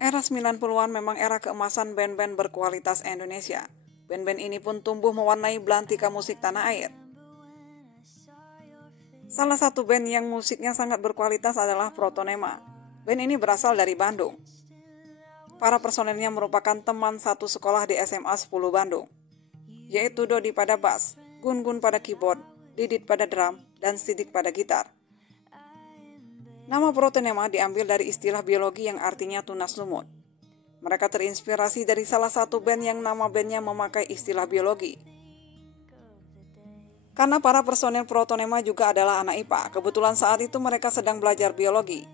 Era 90-an memang era keemasan band-band berkualitas Indonesia. Band-band ini pun tumbuh mewarnai belantika musik tanah air. Salah satu band yang musiknya sangat berkualitas adalah Protonema. Band ini berasal dari Bandung. Para personelnya merupakan teman satu sekolah di SMA 10 Bandung, yaitu Dodi pada bass, Gun-Gun pada keyboard, Didit pada drum, dan Sidik pada gitar. Nama Protonema diambil dari istilah biologi yang artinya tunas lumut. Mereka terinspirasi dari salah satu band yang nama bandnya memakai istilah biologi. Karena para personel Protonema juga adalah anak IPA, kebetulan saat itu mereka sedang belajar biologi.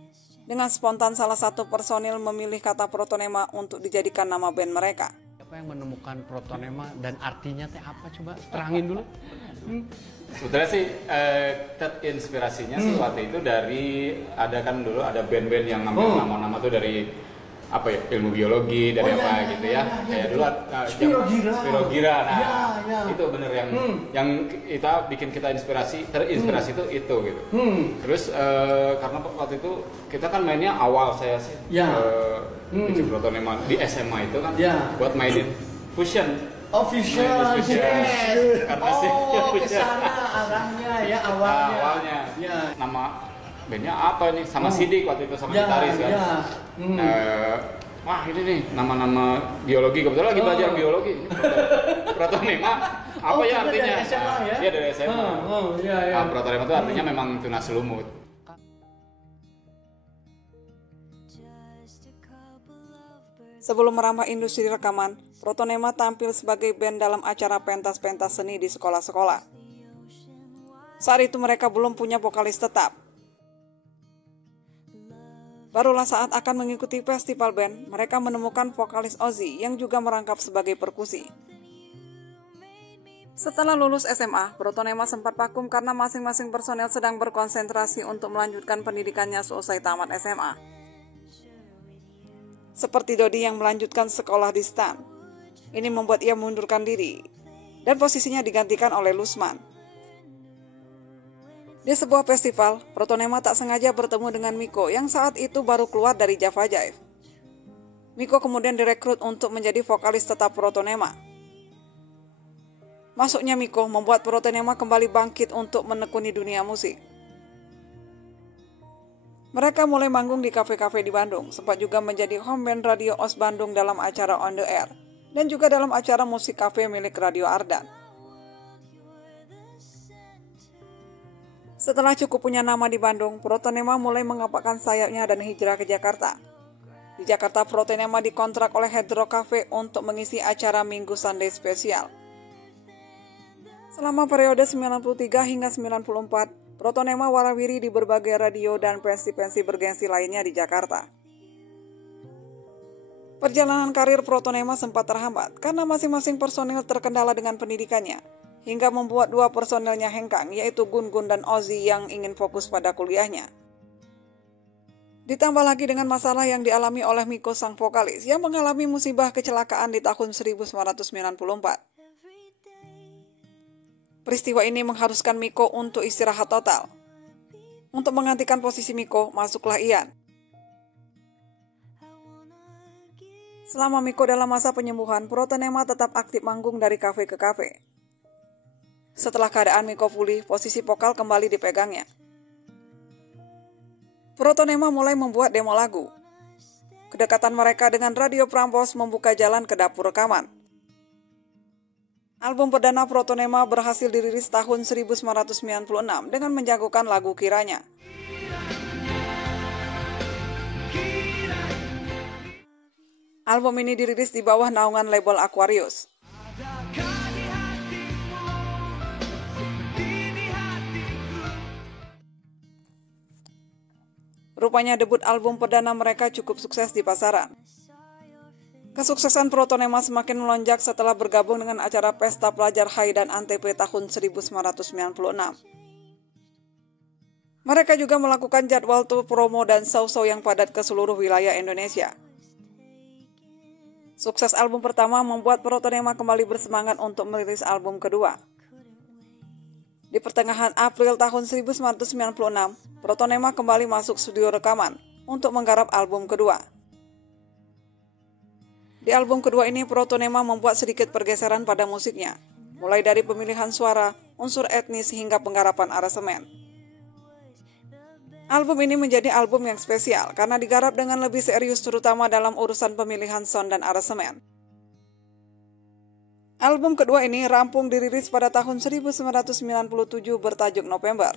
Dengan spontan salah satu personil memilih kata Protonema untuk dijadikan nama band mereka. Siapa yang menemukan Protonema dan artinya teh apa? Coba terangin dulu. Sebetulnya sih inspirasinya sih waktu itu dari ada band-band yang ngambil nama-nama tuh dari apa ya, ilmu biologi dari gitu ya. Kayak dulu Spirogira. Nah, itu bener yang kita bikin kita terinspirasi itu gitu. Terus karena waktu itu kita kan mainnya awal saya sih bikin Protonema di SMA itu kan buat mainin fusion. Fusion. Karena kesana arahnya ya awalnya. Nama bandnya apa nih, sama Sidik waktu itu sama gitaris kan. Wah ini nih nama-nama biologi, kebetulan lagi belajar biologi. Protonema apa ya artinya? Dari SMA, ya? Iya dari SMA. Protonema itu artinya memang tunas lumut. Sebelum merambah industri rekaman, Protonema tampil sebagai band dalam acara pentas-pentas seni di sekolah-sekolah. Saat itu mereka belum punya vokalis tetap. Barulah saat akan mengikuti festival band, mereka menemukan vokalis Ozzy yang juga merangkap sebagai perkusi. Setelah lulus SMA, Protonema sempat vakum karena masing-masing personel sedang berkonsentrasi untuk melanjutkan pendidikannya seusai tamat SMA. Seperti Dodi yang melanjutkan sekolah di STAN. Ini membuat ia mengundurkan diri, dan posisinya digantikan oleh Lusman. Di sebuah festival, Protonema tak sengaja bertemu dengan Miko yang saat itu baru keluar dari Java Jive. Miko kemudian direkrut untuk menjadi vokalis tetap Protonema. Masuknya Miko membuat Protonema kembali bangkit untuk menekuni dunia musik. Mereka mulai manggung di kafe-kafe di Bandung, sempat juga menjadi home band Radio OS Bandung dalam acara On The Air, dan juga dalam acara musik kafe milik Radio Ardan. Setelah cukup punya nama di Bandung, Protonema mulai mengepakkan sayapnya dan hijrah ke Jakarta. Di Jakarta, Protonema dikontrak oleh Hard Rock Cafe untuk mengisi acara Minggu Sunday Spesial. Selama periode 93 hingga 94, Protonema warawiri di berbagai radio dan pensi-pensi bergensi lainnya di Jakarta. Perjalanan karir Protonema sempat terhambat karena masing-masing personil terkendala dengan pendidikannya, hingga membuat dua personelnya hengkang, yaitu Gun-Gun dan Ozzy yang ingin fokus pada kuliahnya. Ditambah lagi dengan masalah yang dialami oleh Miko sang vokalis yang mengalami musibah kecelakaan di tahun 1994. Peristiwa ini mengharuskan Miko untuk istirahat total. Untuk menggantikan posisi Miko, masuklah Ian. Selama Miko dalam masa penyembuhan, Protonema tetap aktif manggung dari kafe ke kafe. Setelah keadaan Miko pulih, posisi vokal kembali dipegangnya. Protonema mulai membuat demo lagu. Kedekatan mereka dengan Radio Prambors membuka jalan ke dapur rekaman. Album perdana Protonema berhasil dirilis tahun 1996 dengan menjagokan lagu Kiranya. Album ini dirilis di bawah naungan label Aquarius. Rupanya debut album perdana mereka cukup sukses di pasaran. Kesuksesan Protonema semakin melonjak setelah bergabung dengan acara Pesta Pelajar Hai dan Antv tahun 1996. Mereka juga melakukan jadwal tour promo dan show-show yang padat ke seluruh wilayah Indonesia. Sukses album pertama membuat Protonema kembali bersemangat untuk merilis album kedua. Di pertengahan April tahun 1996, Protonema kembali masuk studio rekaman untuk menggarap album kedua. Di album kedua ini, Protonema membuat sedikit pergeseran pada musiknya, mulai dari pemilihan suara, unsur etnis, hingga penggarapan aransemen. Album ini menjadi album yang spesial karena digarap dengan lebih serius terutama dalam urusan pemilihan sound dan aransemen. Album kedua ini rampung dirilis pada tahun 1997 bertajuk November.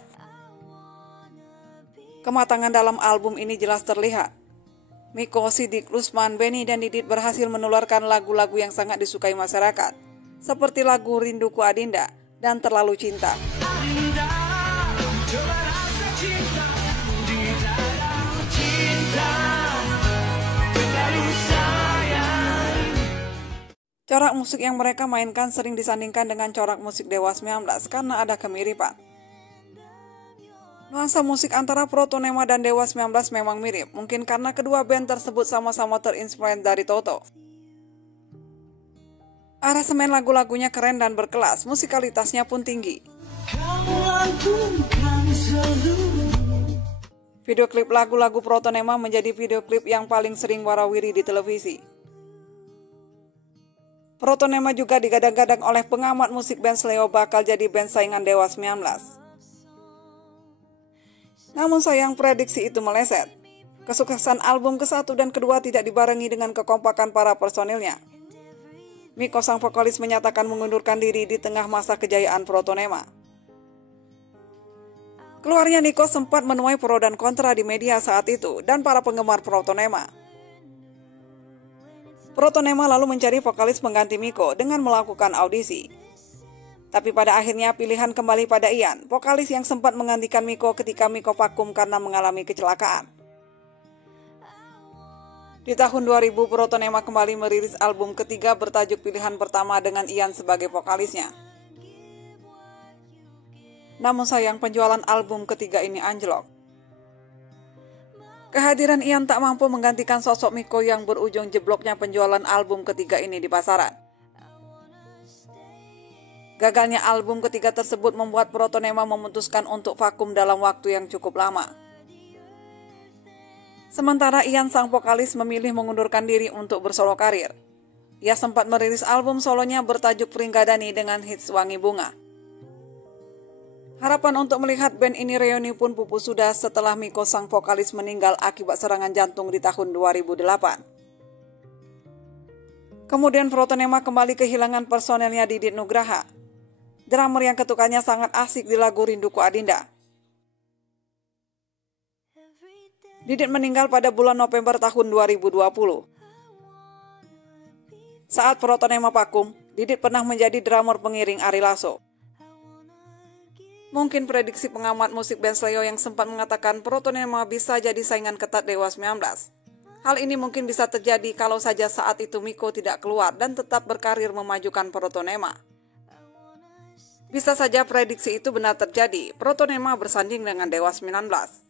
Kematangan dalam album ini jelas terlihat. Miko, Sidik, Lusman, Benny, dan Didit berhasil menularkan lagu-lagu yang sangat disukai masyarakat, seperti lagu Rinduku Adinda dan Terlalu Cinta. Corak musik yang mereka mainkan sering disandingkan dengan corak musik Dewa 19 karena ada kemiripan. Nuansa musik antara Protonema dan Dewa 19 memang mirip, mungkin karena kedua band tersebut sama-sama terinspirasi dari Toto. Aransemen lagu-lagunya keren dan berkelas, musikalitasnya pun tinggi. Video klip lagu-lagu Protonema menjadi video klip yang paling sering warawiri di televisi. Protonema juga digadang-gadang oleh pengamat musik band Sleo bakal jadi band saingan Dewa 19. Namun sayang prediksi itu meleset. Kesuksesan album ke-1 dan kedua tidak dibarengi dengan kekompakan para personilnya. Miko sang vokalis menyatakan mengundurkan diri di tengah masa kejayaan Protonema. Keluarnya Niko sempat menuai pro dan kontra di media saat itu dan para penggemar Protonema. Protonema lalu mencari vokalis pengganti Miko dengan melakukan audisi. Tapi pada akhirnya pilihan kembali pada Ian, vokalis yang sempat menggantikan Miko ketika Miko vakum karena mengalami kecelakaan. Di tahun 2000, Protonema kembali merilis album ketiga bertajuk Pilihan Pertama dengan Ian sebagai vokalisnya. Namun sayang penjualan album ketiga ini anjlok. Kehadiran Ian tak mampu menggantikan sosok Miko yang berujung jebloknya penjualan album ketiga ini di pasaran. Gagalnya album ketiga tersebut membuat Protonema memutuskan untuk vakum dalam waktu yang cukup lama. Sementara Ian sang vokalis memilih mengundurkan diri untuk bersolo karir. Ia sempat merilis album solonya bertajuk Pringgadani dengan hits Wangi Bunga. Harapan untuk melihat band ini reuni pun pupus sudah setelah Miko sang vokalis meninggal akibat serangan jantung di tahun 2008. Kemudian Protonema kembali kehilangan personelnya Didit Nugraha, drummer yang ketukannya sangat asik di lagu Rinduku Adinda. Didit meninggal pada bulan November tahun 2020. Saat Protonema vakum, Didit pernah menjadi drummer pengiring Ari Lasso. Mungkin prediksi pengamat musik band Sleo yang sempat mengatakan Protonema bisa jadi saingan ketat Dewa 19. Hal ini mungkin bisa terjadi kalau saja saat itu Miko tidak keluar dan tetap berkarir memajukan Protonema. Bisa saja prediksi itu benar terjadi, Protonema bersanding dengan Dewa 19.